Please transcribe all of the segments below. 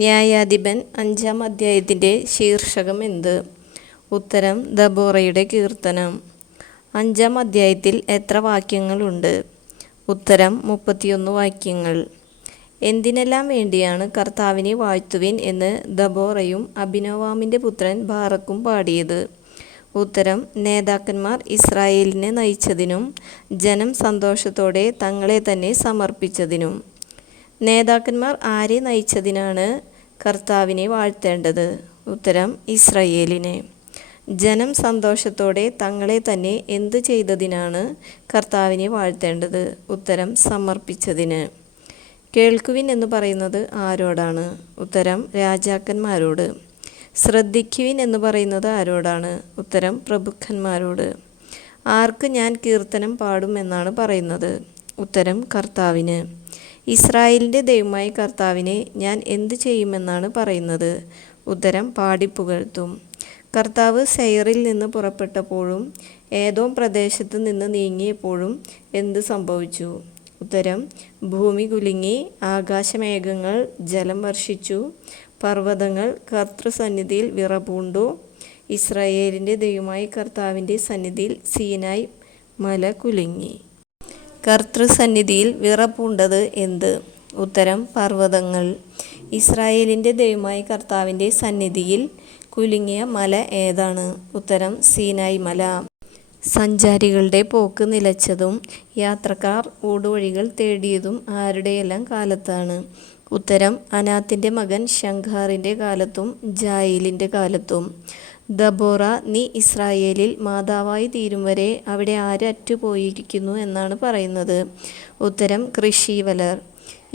ന്യായാധിപൻ 5-ാം അധ്യായത്തിൻ്റെ ശീർഷകം എന്ത്? ഉത്തരം ദബോറയുടെ കീർത്തനം. 5-ാം അധ്യായത്തിൽ എത്ര വാക്യങ്ങളുണ്ട്? ഉത്തരം 31 വാക്യങ്ങൾ. എന്തിനെല്ലാം വേണ്ടിയാണ് കർത്താവിനെ വാഴ്ത്തുവിൻ എന്ന് ദബോറയും അബിനോവാമിൻ്റെ പുത്രൻ ബാറക്കും പാടിയത്? ഉത്തരം നേതാക്കന്മാർ ഇസ്രായേലിനെ നയിച്ചതിനും ജനം സന്തോഷത്തോടെ തങ്ങളെ തന്നെ സമർപ്പിച്ചതിനും. നേതാക്കന്മാർ ആരെ നയിച്ചതിനാണ് കർത്താവിനെ വാഴ്ത്തേണ്ടത്? ഉത്തരം ഇസ്രായേലിനെ. ജനം സന്തോഷത്തോടെ തങ്ങളെ തന്നെ എന്തു ചെയ്തതിനാണ് കർത്താവിനെ വാഴ്ത്തേണ്ടത്? ഉത്തരം സമർപ്പിച്ചതിന്. കേൾക്കുവിൻ എന്ന് പറയുന്നത് ആരോടാണ്? ഉത്തരം രാജാക്കന്മാരോട്. ശ്രദ്ധിക്കുവിൻ എന്ന് പറയുന്നത് ആരോടാണ്? ഉത്തരം പ്രഭുക്കന്മാരോട്. ആർക്ക് ഞാൻ കീർത്തനം പാടും എന്നാണ് പറയുന്നത്? ഉത്തരം കർത്താവിന്. ഇസ്രായേലിൻ്റെ ദൈവമായ കർത്താവിനെ ഞാൻ എന്തു ചെയ്യുമെന്നാണ് പറയുന്നത്? ഉത്തരം പാടിപ്പുകഴ്ത്തും. കർത്താവ് സെയറിൽ നിന്ന് പുറപ്പെട്ടപ്പോഴും ഏദോം പ്രദേശത്ത് നിന്ന് നീങ്ങിയപ്പോഴും എന്ത് സംഭവിച്ചു? ഉത്തരം ഭൂമി കുലുങ്ങി, ആകാശമേഘങ്ങൾ ജലം വർഷിച്ചു, പർവ്വതങ്ങൾ കർത്തൃസന്നിധിയിൽ വിറപൂണ്ടു. ഇസ്രായേലിൻ്റെ ദൈവമായ കർത്താവിൻ്റെ സന്നിധിയിൽ സീനായ് മല കുലുങ്ങി. കർത്തൃസന്നിധിയിൽ വിറപൂണ്ടത് എന്ത്? ഉത്തരം പർവ്വതങ്ങൾ. ഇസ്രായേലിൻ്റെ ദൈവമായ കർത്താവിൻ്റെ സന്നിധിയിൽ കുലുങ്ങിയ മല ഏതാണ്? ഉത്തരം സീനായ് മല. സഞ്ചാരികളുടെ പോക്ക് നിലച്ചതും യാത്രക്കാർ ഊടുവഴികൾ തേടിയതും ആരുടെയെല്ലാം കാലത്താണ്? ഉത്തരം അനാത്തിൻ്റെ മകൻ ശംഖാറിൻ്റെ കാലത്തും ജായേലിൻ്റെ കാലത്തും. ദബോറ, നീ ഇസ്രായേലിൽ മാതാവായി തീരും വരെ അവിടെ ആര് അറ്റുപോയിരിക്കുന്നു എന്നാണ് പറയുന്നത്? ഉത്തരം കൃഷിവലർ.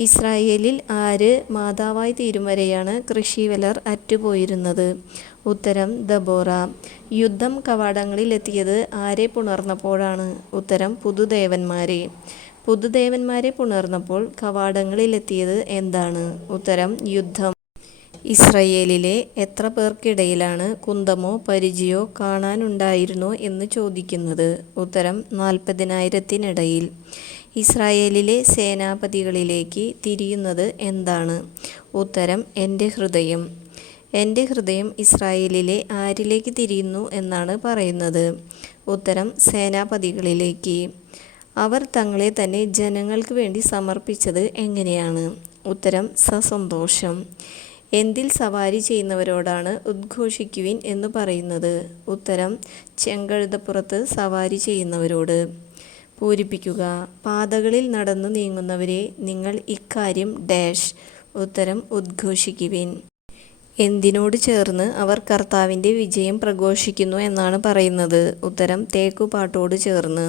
ഇസ്രായേലിൽ ആര് മാതാവായി തീരും വരെയാണ് കൃഷിവലർ അറ്റുപോയിരുന്നത്? ഉത്തരം ദബോറ. യുദ്ധം കവാടങ്ങളിലെത്തിയത് ആരെ പുണർന്നപ്പോഴാണ്? ഉത്തരം പുതുദേവന്മാരെ. പുതുദേവന്മാരെ പുണർന്നപ്പോൾ കവാടങ്ങളിലെത്തിയത് എന്താണ്? ഉത്തരം യുദ്ധം. ഇസ്രായേലിലെ എത്ര പേർക്കിടയിലാണ് കുന്തമോ പരിചയോ കാണാനുണ്ടായിരുന്നോ എന്ന് ചോദിക്കുന്നത്? ഉത്തരം 40,000-ത്തിനിടയിൽ. ഇസ്രായേലിലെ സേനാപതികളിലേക്ക് തിരിയുന്നത് എന്താണ്? ഉത്തരം എൻ്റെ ഹൃദയം. എൻ്റെ ഹൃദയം ഇസ്രായേലിലെ ആരിലേക്ക് തിരിയുന്നു എന്നാണ് പറയുന്നത്? ഉത്തരം സേനാപതികളിലേക്ക്. അവർ തങ്ങളെ തന്നെ ജനങ്ങൾക്ക് വേണ്ടി സമർപ്പിച്ചത് എങ്ങനെയാണ്? ഉത്തരം സസന്തോഷം. എന്തിൽ സവാരി ചെയ്യുന്നവരോടാണ് ഉദ്ഘോഷിക്കുവിൻ എന്ന് പറയുന്നത്? ഉത്തരം ചെങ്കഴുതപ്പുറത്ത് സവാരി ചെയ്യുന്നവരോട്. പൂരിപ്പിക്കുക. പാതകളിൽ നടന്നു നീങ്ങുന്നവരെ നിങ്ങൾ ഇക്കാര്യം ഡാഷ്. ഉത്തരം ഉദ്ഘോഷിക്കുവിൻ. എന്തിനോട് ചേർന്ന് അവർ കർത്താവിൻ്റെ വിജയം പ്രഘോഷിക്കുന്നു എന്നാണ് പറയുന്നത്? ഉത്തരം തേക്കുപാട്ടോട് ചേർന്ന്.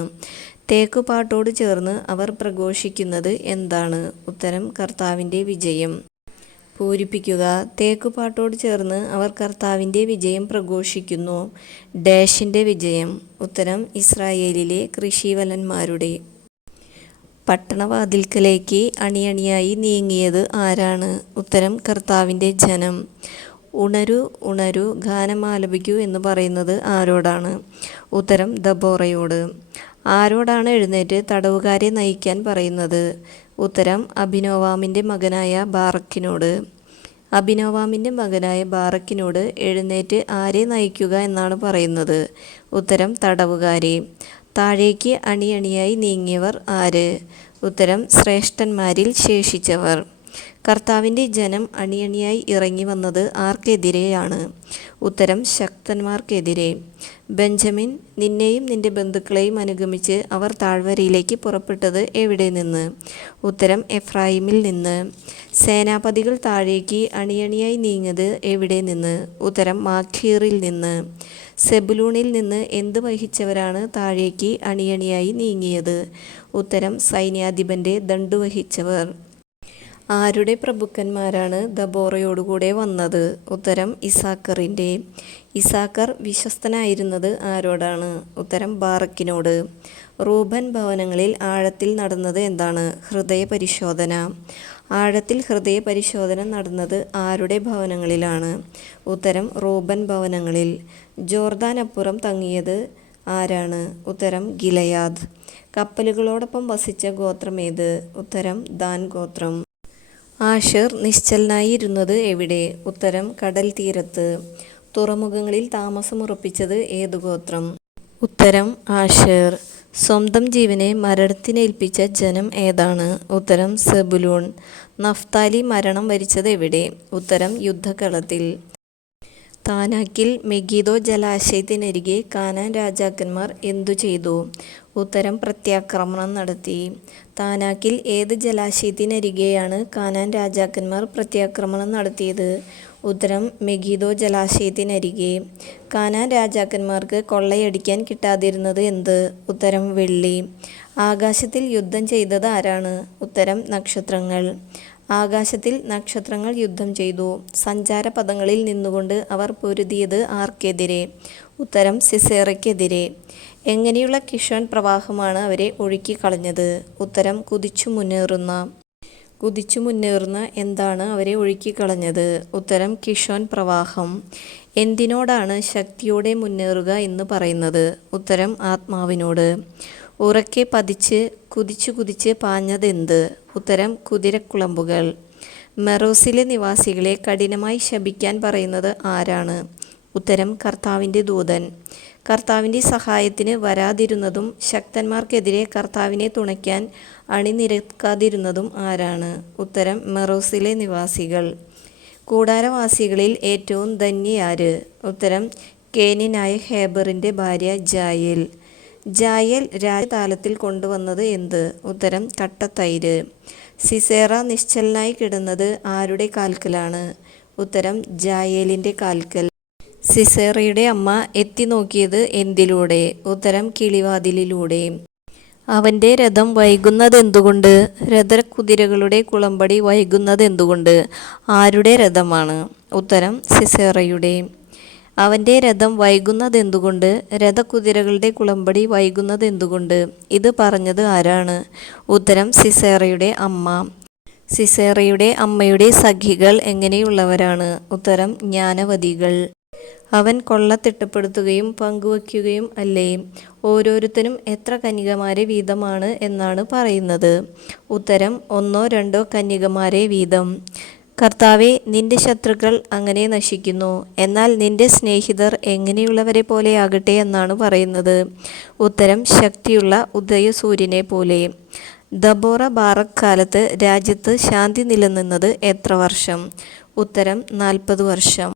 തേക്കുപാട്ടോട് ചേർന്ന് അവർ പ്രഘോഷിക്കുന്നത് എന്താണ്? ഉത്തരം കർത്താവിൻ്റെ വിജയം. പൂരിപ്പിക്കുക. തേക്കുപാട്ടോട് ചേർന്ന് അവർ കർത്താവിൻ്റെ വിജയം പ്രഘോഷിക്കുന്നു. ഡാഷിൻ്റെ വിജയം. ഉത്തരം ഇസ്രായേലിലെ കൃഷിവലന്മാരുടെ. പട്ടണവാതിൽക്കലേക്ക് അണിയണിയായി നീങ്ങിയത് ആരാണ്? ഉത്തരം കർത്താവിൻ്റെ ജനം. ഉണരൂ ഉണരൂ, ഗാനം ആലപിക്കൂ എന്ന് പറയുന്നത് ആരോടാണ്? ഉത്തരം ദബോറയോട്. ആരോടാണ് എഴുന്നേറ്റ് തടവുകാരെ നയിക്കാൻ പറയുന്നത്? ഉത്തരം അബിനോവാമിൻ്റെ മകനായ ബാറക്കിനോട്. അബിനോവാമിൻ്റെ മകനായ ബാറക്കിനോട് എഴുന്നേറ്റ് ആരെ നയിക്കുക എന്നാണ് പറയുന്നത്? ഉത്തരം തടവുകാരെ. താഴേക്ക് അണിയണിയായി നീങ്ങിയവർ ആര്? ഉത്തരം ശ്രേഷ്ഠന്മാരിൽ ശേഷിച്ചവർ. കർത്താവിൻ്റെ ജനം അണിയണിയായി ഇറങ്ങി വന്നത് ആർക്കെതിരെയാണ്? ഉത്തരം ശക്തന്മാർക്കെതിരെ. ബെഞ്ചമിൻ, നിന്നെയും നിന്റെ ബന്ധുക്കളെയും അനുഗമിച്ച് അവർ താഴ്വരയിലേക്ക് പുറപ്പെട്ടത് എവിടെ നിന്ന്? ഉത്തരം എഫ്രായിമിൽ നിന്ന്. സേനാപതികൾ താഴേക്ക് അണിയണിയായി നീങ്ങിയത് എവിടെ നിന്ന്? ഉത്തരം മാഖീറിൽ നിന്ന്. സെബുലൂണിൽ നിന്ന് എന്ത് വഹിച്ചവരാണ് താഴേക്ക് അണിയണിയായി നീങ്ങിയത്? ഉത്തരം സൈന്യാധിപൻ്റെ ദണ്ഡു വഹിച്ചവർ. ആരുടെ പ്രഭുക്കന്മാരാണ് ദബോറയോടുകൂടെ വന്നത്? ഉത്തരം ഇസാക്കറിൻ്റെ. ഇസാക്കർ വിശ്വസ്തനായിരുന്നത് ആരോടാണ്? ഉത്തരം ബാറക്കിനോട്. റൂബൻ ഭവനങ്ങളിൽ ആഴത്തിൽ നടന്നത് എന്താണ്? ഹൃദയപരിശോധന. ആഴത്തിൽ ഹൃദയപരിശോധന നടന്നത് ആരുടെ ഭവനങ്ങളിലാണ്? ഉത്തരം റൂബൻ ഭവനങ്ങളിൽ. ജോർദാനപ്പുറം തങ്ങിയത് ആരാണ്? ഉത്തരം ഗിലയാദ്. കപ്പലുകളോടൊപ്പം വസിച്ച ഗോത്രമേത്? ഉത്തരം ദാൻ ഗോത്രം. ആഷേർ നിശ്ചലനായി ഇരുന്നത് എവിടെ? ഉത്തരം കടൽ തീരത്ത്. തുറമുഖങ്ങളിൽ താമസമുറപ്പിച്ചത് ഏതു ഗോത്രം? ഉത്തരം ആഷേർ. സ്വന്തം ജീവനെ മരണത്തിനേൽപ്പിച്ച ജനം ഏതാണ്? ഉത്തരം സെബുലൂൺ. നഫ്താലി മരണം വരിച്ചത് എവിടെ? ഉത്തരം യുദ്ധക്കളത്തിൽ. താനാക്കിൽ മെഗിദോ ജലാശയത്തിനരികെ കാനാൻ രാജാക്കന്മാർ എന്തു ചെയ്തു? ഉത്തരം പ്രത്യാക്രമണം നടത്തി. താനാക്കിൽ ഏത് ജലാശയത്തിനരികെയാണ് കാനാൻ രാജാക്കന്മാർ പ്രത്യാക്രമണം നടത്തിയത്? ഉത്തരം മെഗിദോ ജലാശയത്തിനരികെ. കാനാൻ രാജാക്കന്മാർക്ക് കൊള്ളയടിക്കാൻ കിട്ടാതിരുന്നത് എന്ത്? ഉത്തരം വെള്ളി. ആകാശത്തിൽ യുദ്ധം ചെയ്തത് ആരാണ്? ഉത്തരം നക്ഷത്രങ്ങൾ. ആകാശത്തിൽ നക്ഷത്രങ്ങൾ യുദ്ധം ചെയ്തു. സഞ്ചാരപഥങ്ങളിൽ നിന്നുകൊണ്ട് അവർ പൊരുതിയത് ആർക്കെതിരെ? ഉത്തരം സിസേറയ്ക്കെതിരെ. എങ്ങനെയുള്ള കിഷോൻ പ്രവാഹമാണ് അവരെ ഒഴുക്കിക്കളഞ്ഞത്? ഉത്തരം കുതിച്ചു മുന്നേറുന്ന എന്താണ് അവരെ ഒഴുക്കിക്കളഞ്ഞത്? ഉത്തരം കിഷോൻ പ്രവാഹം. എന്തിനോടാണ് ശക്തിയോടെ മുന്നേറുക എന്ന് പറയുന്നത്? ഉത്തരം ആത്മാവിനോട്. ഉറക്കെ പതിച്ച് കുതിച്ച് പാഞ്ഞതെന്ത്? ഉത്തരം കുതിരക്കുളമ്പുകൾ. മെറോസിലെ നിവാസികളെ കഠിനമായി ശപിക്കാൻ പറയുന്നത് ആരാണ്? ഉത്തരം കർത്താവിൻ്റെ ദൂതൻ. കർത്താവിൻ്റെ സഹായത്തിന് വരാതിരുന്നതും ശക്തന്മാർക്കെതിരെ കർത്താവിനെ തുണയ്ക്കാൻ അണിനിരക്കാതിരുന്നതും ആരാണ്? ഉത്തരം മെറോസിലെ നിവാസികൾ. കൂടാരവാസികളിൽ ഏറ്റവും ധന്യയാര്? ഉത്തരം കേന്യനായ ഹേബറിൻ്റെ ഭാര്യ ജായേൽ. ജായേൽ രാജതാലത്തിൽ കൊണ്ടുവന്നത് എന്ത്? ഉത്തരം കട്ടത്തൈര്. സിസേറ നിശ്ചലനായി കിടന്നത് ആരുടെ കാൽക്കലാണ്? ഉത്തരം ജായേലിൻ്റെ കാൽക്കൽ. സിസേറയുടെ അമ്മ എത്തി നോക്കിയത് എന്തിലൂടെ? ഉത്തരം കിളിവാതിലിലൂടെ. അവൻ്റെ രഥം വൈകുന്നതെന്തുകൊണ്ട്? രഥകുതിരകളുടെ കുളമ്പടി വൈകുന്നതെന്തുകൊണ്ട്? ആരുടെ രഥമാണ്? ഉത്തരം സിസേറയുടെ. അവൻ്റെ രഥം വൈകുന്നതെന്തുകൊണ്ട്? രഥകുതിരകളുടെ കുളമ്പടി വൈകുന്നതെന്തുകൊണ്ട്? ഇത് പറഞ്ഞത് ആരാണ്? ഉത്തരം സിസേറയുടെ അമ്മ. സിസേറയുടെ അമ്മയുടെ സഖികൾ എങ്ങനെയുള്ളവരാണ്? ഉത്തരം ജ്ഞാനവതികൾ. അവൻ കൊള്ള തിട്ടപ്പെടുത്തുകയും പങ്കുവയ്ക്കുകയും അല്ലേ? ഓരോരുത്തരും എത്ര കന്യകമാരെ വീതമാണ് എന്നാണ് പറയുന്നത്? ഉത്തരം 1-2 കന്യകമാരെ വീതം. കർത്താവേ, നിന്റെ ശത്രുക്കൾ അങ്ങനെ നശിക്കുന്നു, എന്നാൽ നിന്റെ സ്നേഹിതർ എങ്ങനെയുള്ളവരെ പോലെയാകട്ടെ എന്നാണ് പറയുന്നത്? ഉത്തരം ശക്തിയുള്ള ഉദയസൂര്യനെ പോലെ. ദബോറ ബാറക് കാലത്ത് രാജ്യത്ത് ശാന്തി നിലനിന്നത് എത്ര വർഷം? ഉത്തരം 40 വർഷം.